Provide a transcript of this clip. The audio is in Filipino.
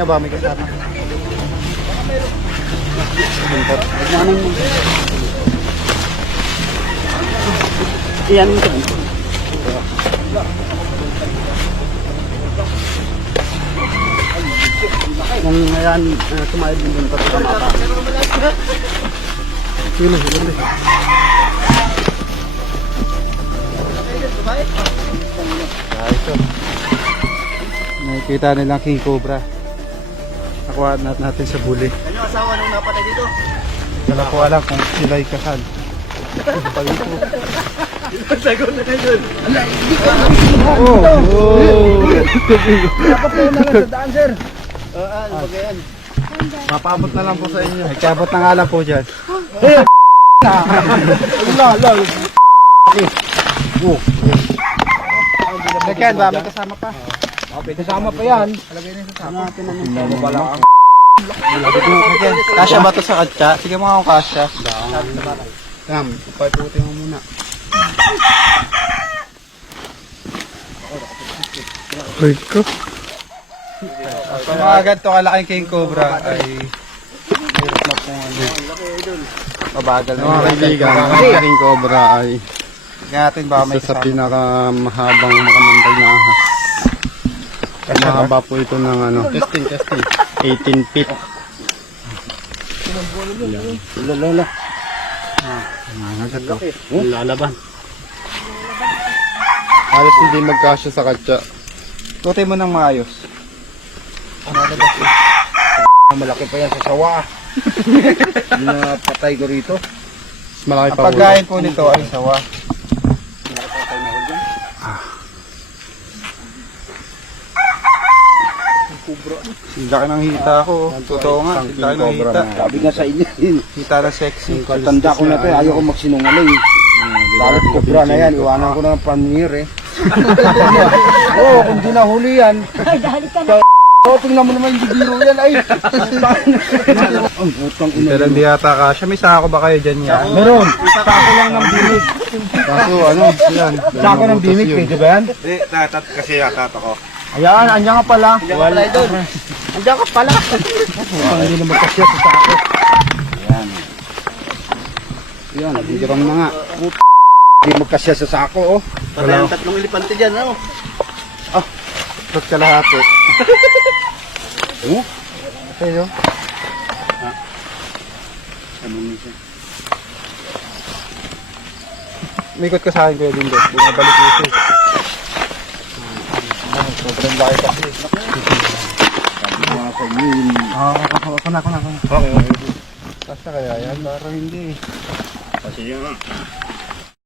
niya ba may kasama? Buntot. Iyan mo ito. Kung ayan, tumayad din doon pati kamata. Sige, sige. Ito. Nakikita nilang king cobra. Nakuha natin sa buli. Ano asawa nung napatay dito? Wala ko alam kung sila'y kasal. Pag-ito. Sagot na kayo dun. Dapat kayo na lang sa daan, sir. Bagayan. Mapabot na lang po sa inyo. Nagkabot na nga lang po dyan. Second ba? May kasama pa. Kasama pa yan. Halagay na sa sama. Kasya ba ito sa katsa? Sige mga akong kasya. Tam, patutin mo muna. Ay ko. Kung mga ganito kalaking king cobra ay hirap na po ano. Mabagal na mga kaibigan. Ang king cobra ay natin ba may isa sa pinakamahabang makamantay na ahas. Mahaba po ito ng ano. Testing. 18 feet. Lala. Lalaban. Halos hindi magkasya sa katsa. Tutin mo ng maayos. Malaki pa yan sa sawa. Hindi na patay ko rito. Malaki pa. Ang pagkain po nito ay sawa. Laki ng hita ko. Totoo nga. Laki ng hita. Sabi nga sa inyo. Hita na sexy. Katanda ko na ito. Ayaw ko magsinungaling. Dalit kubra na yan. Iwanan ko na ng panir eh. Oo, kung di nahuli yan. Ay, dahil ka na. Oo, tingnan mo naman yung bibiro yan ay. Ang utang ina. Pero hindi yata kasya. May sako ba kayo dyan yan? Meron. Sako lang ng bimig. Kaso ano, yan. Sako ng bimig, pwede ba yan? Hindi, tatat kasi tato ko. Ayan, andyan ka pala. Wala doon. Andiyan ka pala. Hindi na magkasya sa sako. Yan, higirang na nga. Hindi magkasya sa sako, oh. Patay ang tatlong elepante dyan, ano? Tok kalahati. Oh? Ayo. Mikot ka sa akin kuya Dindo. Bumabalik ito. Sobrang laki kasi. Mga kainin. Ako na. Okay. Basta kaya yan, parang hindi. Kasi yun,